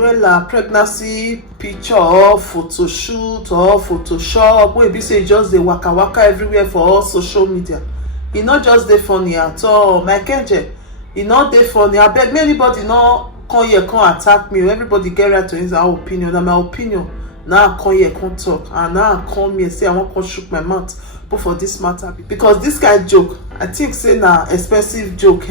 Emmanuela pregnancy picture or photo shoot or Photoshop wey be say just dey waka waka everywhere for all social media. E no just dey funny at all. My Kenje, e no dey funny. Abeg, make anybody no come here come attack me. Everybody get right to his own opinion. Na my opinion. Now I come here come talk, and now I come here say I wan come shook my mouth put for this matter because this kind joke, I think say na expensive joke,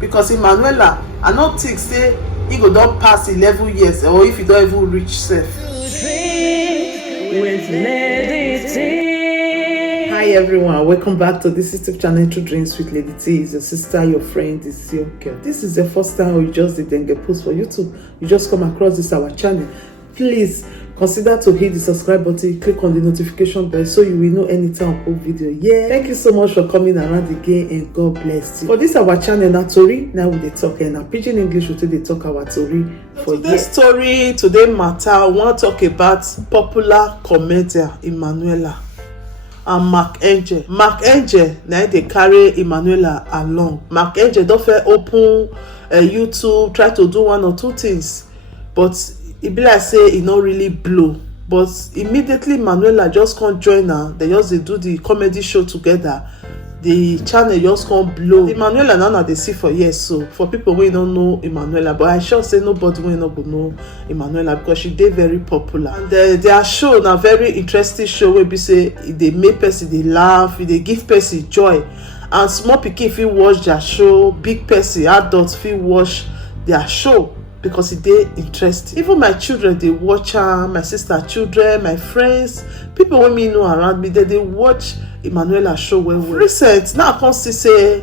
because Emmanuela, I no think say he go don pass 11 years or if he don't even reach self. Hi everyone, welcome back to this YouTube channel, True Dreams with Lady T. Is your sister, your friend, is your girl. This is the first time you just didn't get post for YouTube. You just come across this our channel. Please consider to hit the subscribe button, click on the notification bell so you will know anytime I post video. Yeah, thank you so much for coming around again and God bless you. For this our channel na tori, now we dey talk and na pidgin English we dey talk our tori for today's story. Today matter, I want to talk about popular comedian Emmanuela and Mark Angel. Mark Angel na dey carry Emmanuela along. Mark Angel don first open YouTube, try to do one or two things, but e be like say e no really blow. But immediately Emmanuela just come join her. They just dey do the comedy show together. The channel just come blow. Emmanuela now dey see for years, so for people wey don't know Emmanuela, but I sure say nobody wey no go know Emmanuela because she dey very popular. And their show na very interesting show wey be say e dey make person dey laugh, e dey give person joy. And small pikin fit watch their show, big person, adults fit watch their show because it dey interesting. Even my children dey watch her, my sister children, my friends, people wey me know around me, they watch Emmanuela show well. Recent now I come see say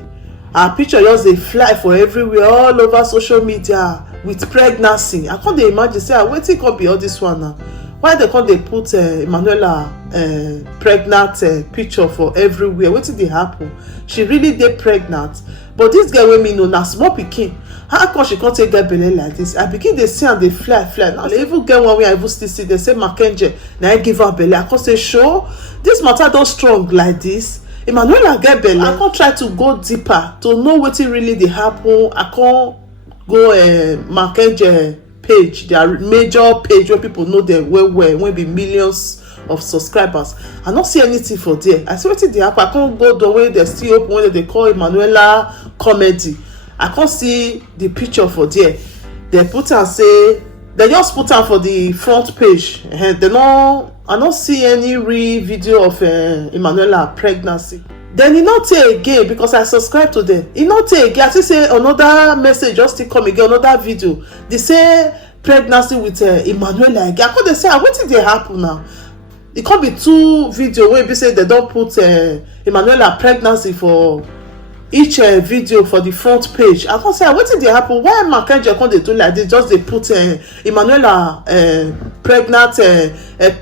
her picture just dey fly for everywhere, all over social media with pregnancy. I can't dey imagine say wetin come be all this one now. Why they come dey put Emmanuela pregnant picture for everywhere? Wetin dey happen? She really dey pregnant, but this girl wey me know na small pikin. How come she can't take get belle like this? I begin dey see and dey fly. Now they even get one way I even still see. They say Mackenzie now I give her belle. I can't say sure this matter don strong like this. Emmanuela get belle. I can't try to go deeper to know wetin really dey happen. I can't go Mackenzie page, their major page where people know them well, when be millions of subscribers. I don't see anything for there. I see wetin dey happen. I can't go the way they still open when they call Emmanuela comedy. I can't see the picture for there. They put and say they just put her for the front page. I don't see any real video of Emmanuela pregnancy. Then e not take again because I subscribe to them. E not take again. I see say another message just still come again, another video. They say pregnancy with Emmanuela again. I could they say wetin dey happen now? It can't be two video where they say they don't put Emmanuela pregnancy for each video for the front page. I can't say wetin dey happen. Why Mackenzie come dey do like this? Just they put Emmanuela pregnant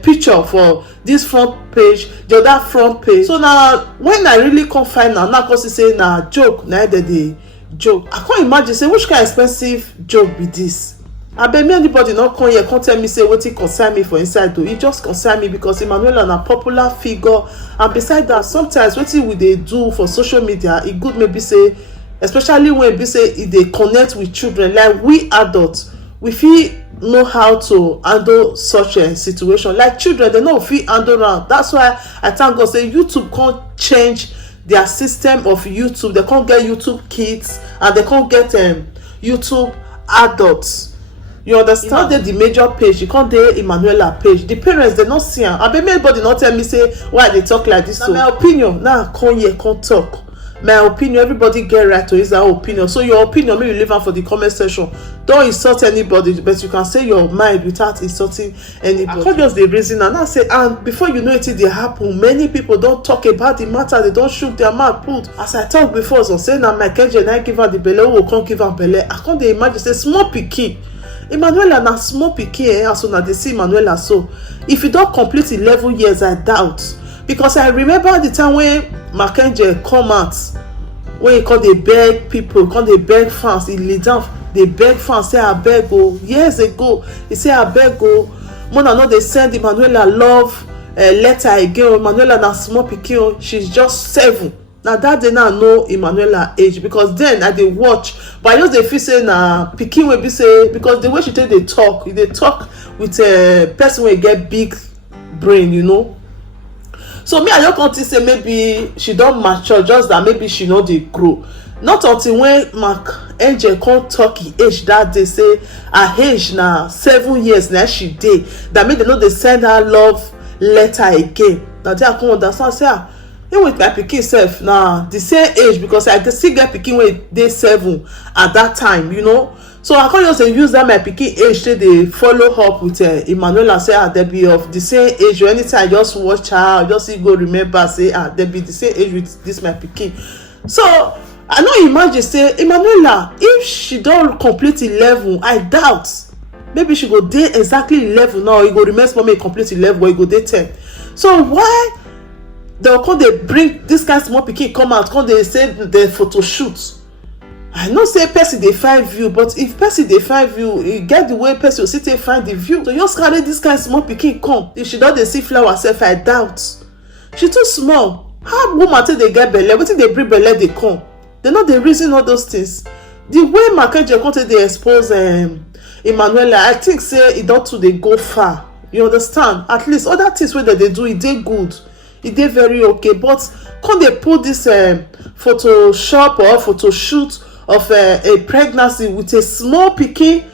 picture for this front page, the other front page. So now when I really come find now cause say na joke, na dey joke. I can't imagine say which kind of expensive joke be this. I bet me anybody not come here can't tell me say wetin concern me for inside though. It just concern me because Emmanuela na popular figure, and beside that sometimes wetin we dey do for social media it good maybe say, especially when be say e dey connect with children like we adults, we fit know how to handle such a situation. Like children, they know fit handle around. That's why I thank God say YouTube can't change their system of YouTube. They can't get YouTube kids and they can't get YouTube adults. You understand? You know, the major page, you can't do Emmanuela page. The parents, they not see her. I bet anybody not tell me say why they talk like this. So my opinion, now come here, come talk. My opinion, everybody get right to his own opinion. So your opinion, maybe leave her for the comment section. Don't insult anybody, but you can say your mind without insulting anybody. I can't just the reason and I say, and before you know it dey happen, many people don't talk about the matter. They don't shoot their mouth put. As I talked before, so say now my Kenji and I give her the belle, who can't give her belle. I can't imagine say small pikin. Emmanuela na small pikin, as soon as they see Emmanuela so. If you don't complete 11 years, I doubt. Because I remember the time when Mackenzie come out, when he come dey beg people, come dey beg fans, he lead down, they beg fans, say I beg go. Years ago, he say I beg go. Mona no they send Emmanuela love letter again. Emmanuela na small pikin, she's just 7. Now that day now know Emmanuela age, because then I dey watch, but I just dey feel say na pikin wey be say, because the way she take dey talk with a person wey get big brain, you know. So me I just come think say maybe she don mature, just that maybe she no dey grow. Not until when Mark Angel come talk his age that day, say her age na 7 years na she dey, that make dem no dey send her love letter again. Na there I come understand say even with my pikin sef na the same age, because I still get pikin wey dey 7 at that time, you know. So I can't just use that my pikin age till they follow up with Emmanuela, say they be of the same age, or anytime I just watch her, I just go remember say they be the same age with this my pikin. So I no imagine say Emmanuela, if she don't complete 11, I doubt maybe she go dey exactly 11 now. You go remain small, make complete 11, but you go dey 10. So why they'll come they bring this kind of small pikin come out, come they say the photo shoot? I know say person dey find view, but if person dey find view, e get the way person will sit dey find the view. So just carry this kind of small pikin come. If she don dey see flower herself, I doubt. She too small. How woman take dey get belle? Wetin dey bring belle dey come? They no dey reason all those things. The way Makenje come take dey expose Emmanuela, I think say e don too dey go far. You understand? At least other things wey dem dey do, e dey good, e dey very okay. But come dey put this Photoshop or photo shoot of a pregnancy with a small pikin.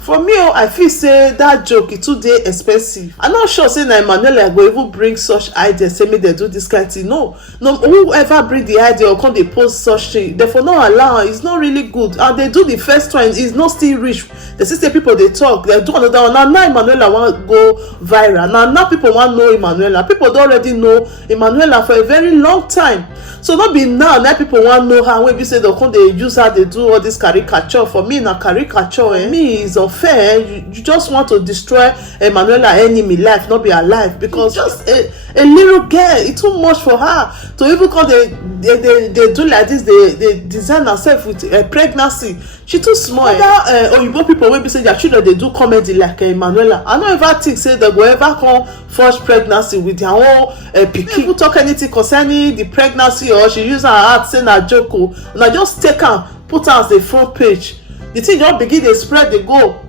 For me, I feel say that joke is too dey expensive. I'm not sure say na Emmanuela go even bring such idea, say make they do this kind of thing. No, whoever bring the idea or come they post such thing, therefore not allow. It's not really good. And they do the first one, it's not still reach. The sister people they talk, they do another one. Now Emmanuela want go viral. Now people want know Emmanuela. People don't already know Emmanuela for a very long time. So not be now people want know her. When we say they come they use her, they do all this caricature. For me, na caricature. Me is unfair. You just want to destroy Emmanuela enemy life, not be alive, because just a little girl, it's too much for her to even come they do like this. They design herself with a pregnancy. She too small. Other Oyibo people wey be say their children they do comedy like Emmanuela, I don't ever think say they go ever come force pregnancy with their own pikin. People talk anything concerning the pregnancy, or she use her heart say na joke, and I just take am put her as the front page. The thing just begin dey spread, they go.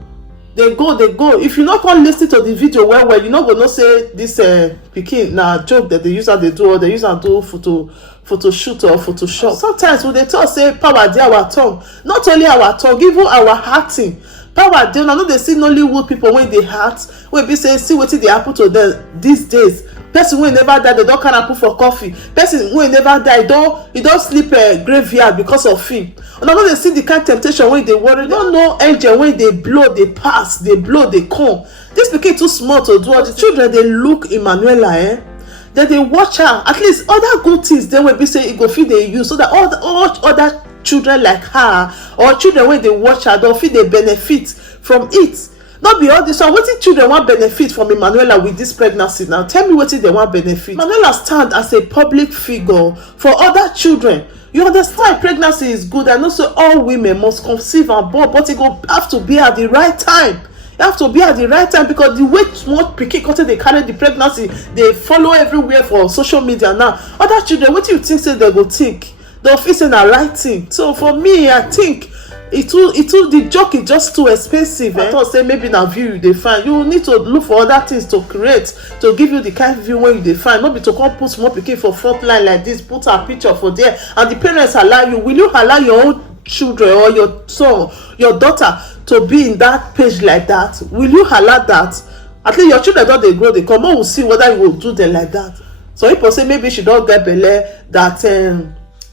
If you not come listen to the video well, you not gonna say this pikin na joke that they use how they do, or they use and do photo shoot or Photoshop. Sometimes when they talk say power dey our tongue, not only our tongue, even our hearting. Power dey. Una no dey see Nollywood people when they heart, wey be say see wetin dey happen to them these days. Person wey never die, they don carry am put for coffee. Person wey never die, he don sleep graveyard because of him. Una no dey see the kind temptation wey dey worry. Don't know angel wey dey blow, dey pass, dey blow, dey come. This pikin too small to do all the children. Dey look Emmanuela, then they watch her. At least other good things then will be say e go fit dey use, so that all other children like her or children wey dey watch her don fit dey benefit from it. Not be all this one. Wetin children want benefit from Emmanuela with this pregnancy now? Tell me wetin they want benefit. Emmanuela stand as a public figure for other children. You understand? Pregnancy is good. I know so all women must conceive and born, but it go have to be at the right time. You have to be at the right time, because the way small pikin they carry the pregnancy, they follow everywhere for social media now. Other children, what do you think say they go think? They'll feel say na right thing. So for me, I think the joke is just too expensive. I thought say maybe na view they find. You need to look for other things to create, to give you the kind of view when you find. Not be to come put small pikin for front line like this, put her picture for there, and the parents allow you. Will you allow your own children or your son, your daughter to be in that page like that? Will you allow that? At least your children don't they grow, they come on, we'll see whether you will do them like that. So people say maybe she don't get belle, that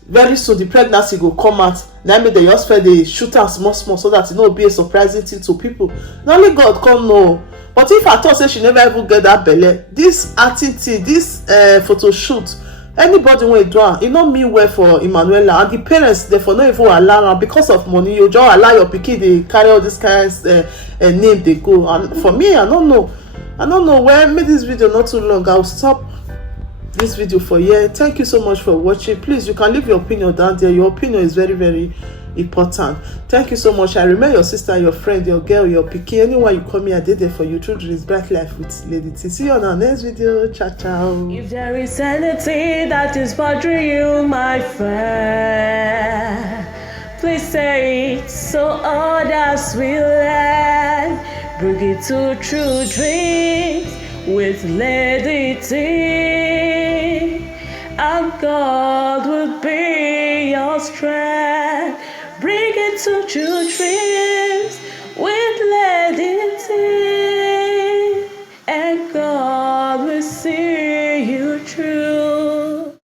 very soon the pregnancy will come out. Now maybe they just feel they shoot her small so that it no be a surprising thing to people. Not only God come know. But if I thought say she never even get that belle, this acting thing, this photo shoot, anybody wey do am, e no mean well for Emmanuela, and the parents therefore no even allow am because of money. You just allow your pikin dey carry all this kind name dey go. And for me, I don't know. Well, make this video not too long. I'll stop this video for here. Thank you so much for watching. Please, you can leave your opinion down there. Your opinion is very, very important. Thank you so much. I remember your sister, your friend, your girl, your picky. Anyone you call me, I did there for you through Dreams Bright Life with Lady T. See you on our next video. Ciao, ciao. If there is anything that is bothering you, my friend, please say it so others will learn. Bring it to True Dreams with Lady T, and God will be your strength. Bring it to True Dreams.